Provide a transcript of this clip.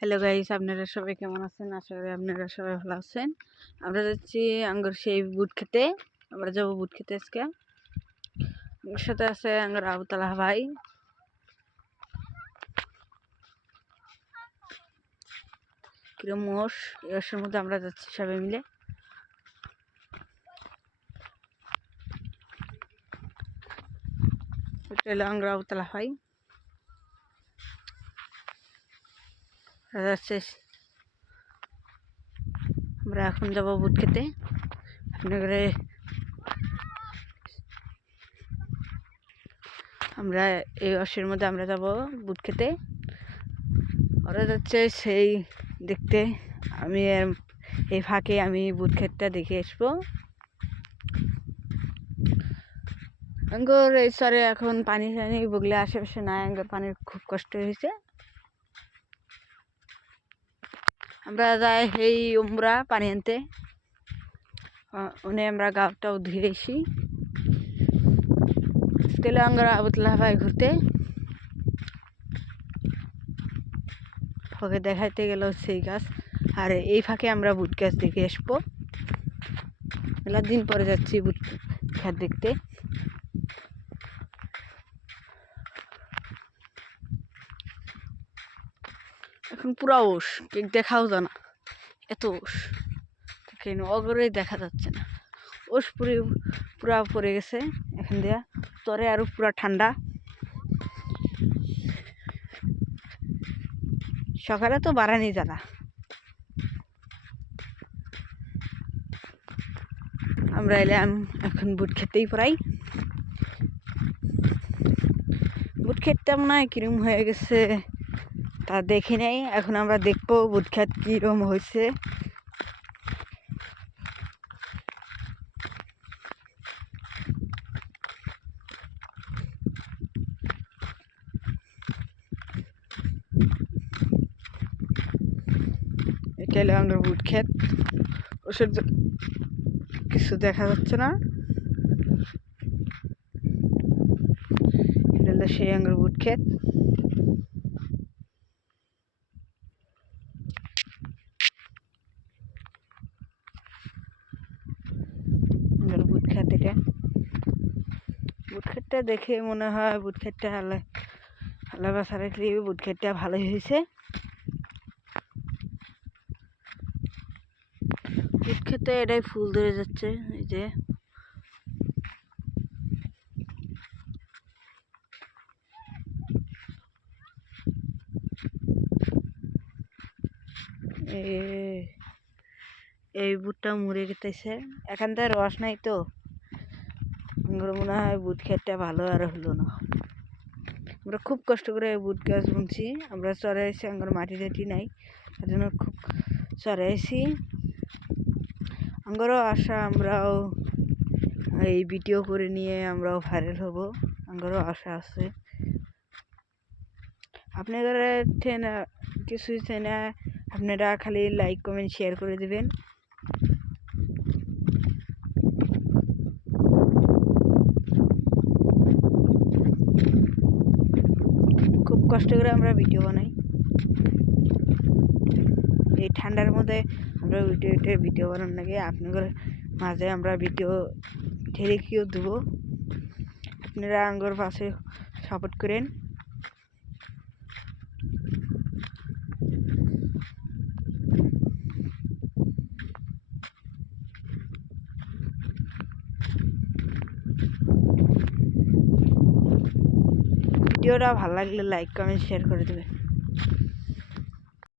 Hello guys, আপনারা সবাই কেমন আছেন? আশা করি আপনারা সবাই ভালো আছেন। আমরা যাচ্ছি আঙ্গুর সেই বুট খেতে। আমরা যাবো বুট খেতে আজকে। আমার সাথে আছে আঙ্গুর আবুতালা ভাই, কিরম মোষ। এর মধ্যে আমরা যাচ্ছি সবাই মিলে। এটা হলো আঙ্গুর আবুতালা ভাই। যাচ্ছে, আমরা এখন যাবো বুট খেতে। আপনাদের আমরা এই অর্শের মধ্যে আমরা যাব বুট খেতে। ওরা যাচ্ছে সেই দেখতে, আমি এই ফাঁকে আমি বুট ক্ষেতটা দেখে আসবো। আঙ্গুর এই সরে এখন পানি টানি বগলে আশেপাশে নাই, আঙ্গুর পানির খুব কষ্ট হয়েছে। আমরা যাই এই উমরা পানি আনতে, উনি আমরা গাঁটাও ধুয়ে আসি। গেলে আমরা আবুতলা ভাই ঘুরতে, ফাঁকে দেখাইতে গেল সেই গাছ। আর এই ফাঁকে আমরা বুট গাছ দেখে আসবো। মেলা দিন পরে যাচ্ছি বুট গাছ দেখতে। এখন পুরা ওষ, কেক দেখাও জানা এত ওষ, কেন অগরেই দেখা যাচ্ছে না। ওষ পুরা পড়ে গেছে এখান দিয়া। তরে আরো পুরা ঠান্ডা। সকালে তো বাড়ানি জানা। আমরা এলাম এখন বুট খেতেই পড়াই। বুট ক্ষেতটা মনে হয় কিরম হয়ে গেছে তা দেখি নাই। এখন আমরা দেখবো বুট ক্ষেত কিরম হয়েছে। এটা হলো আমার বুট ক্ষেত। ওষুধ কিছু দেখা যাচ্ছে না। এটা হলো সেই আঙ্গুর বুট ক্ষেত। বুট ক্ষেত, এটা বুট ক্ষেতটা দেখে মনে হয় বুট ক্ষেতটা আল্লাহ বাসা রাখলে বুট ক্ষেতটা ভালোই হয়েছে। বুট ক্ষেতে এটাই ফুল ধরে যাচ্ছে, এই যে এই বুটটা মরে গেতেছে। এখান থেকে রস নাই তো মনে হয় বুট ক্ষেতটা ভালো আর হলো না। আমরা খুব কষ্ট করে বুট গাছ বুনছি। আমরা চড়াইছি, আমার মাটি টাটি নাই, তার জন্য খুব চড়াইছি। আমারও আশা আমরাও এই ভিডিও করে নিয়ে আমরাও ভাইরাল হব, আমারও আশা আছে। আপনারা কিছুই চাই না, আপনারা খালি লাইক কমেন্ট শেয়ার করে দেবেন। খুব কষ্ট করে আমরা ভিডিও বানাই। এই ঠান্ডার মধ্যে আমরা ভিডিও বানানোর লাগে আপনাদের মাঝে আমরা ভিডিও ঢেলে কেউ দেবো। আপনারা আঙ্গুর পাশে সাপোর্ট করেন। ভিডিওটা ভালো লাগলে লাইক কমেন্ট শেয়ার করে দেবেন।